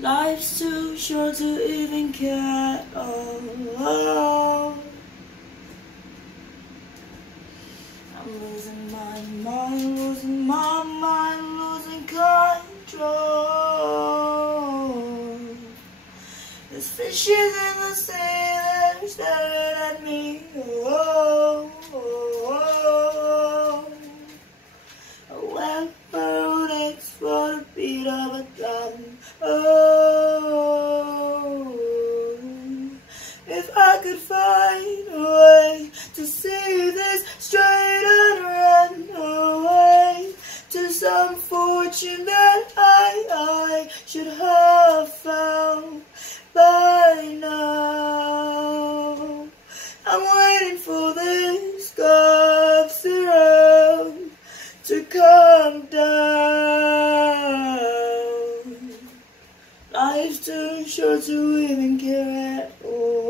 Life's too short to even care. Oh, I'm losing my mind, losing my mind, losing control. There's fishes in the sea that are staring at me. Oh, oh, oh. A wet world aches for the beat of a drum. Oh, if I could find a way to see this straight and run away to some fortune that I should have found by now. I'm waiting for this cup of syrup to come down. Life's too short to even care. Oh,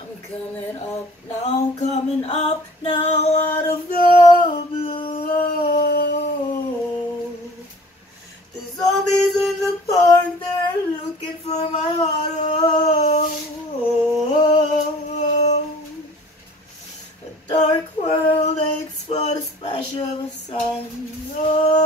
I'm coming up now out of the blue. There's zombies in the park, they're looking for my heart. Oh, a dark world aches for the splash of a sun. Oh,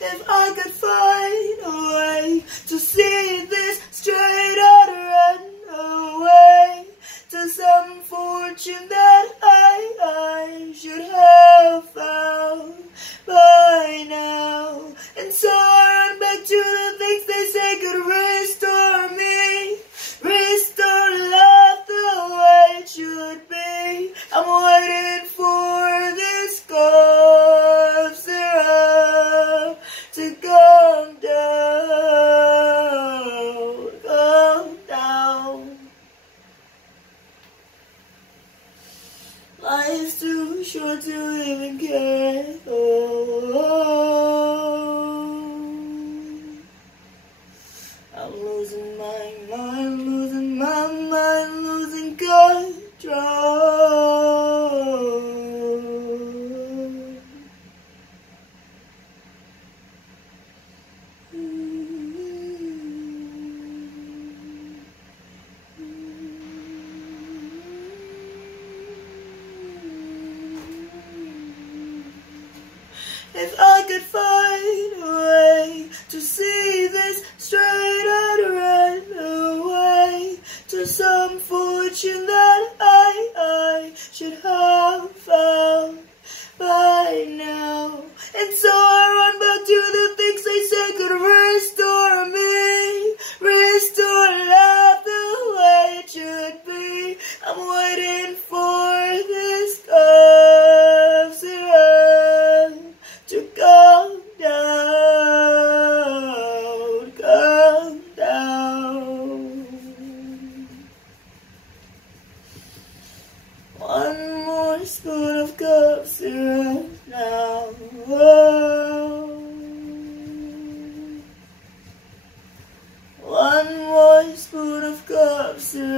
if I could find a way to see this straight and run away to some fortune that I should have found by now. And so I run back to the things they say could restore me, restore love the way it should be. I'm waiting for this cup of syrup to come down, come down. Life's too short to even care. Oh, I'm losing my mind, losing my mind, losing control. If I could find a way to see this straight and run away to some fortune that I should have found by now. And so I run back to the things they said could restore me, restore love the way it should be. I'm waiting for this cup of syrup to come down, come down. One more spoon of cup syrup now. Oh, one more spoon of cup syrup.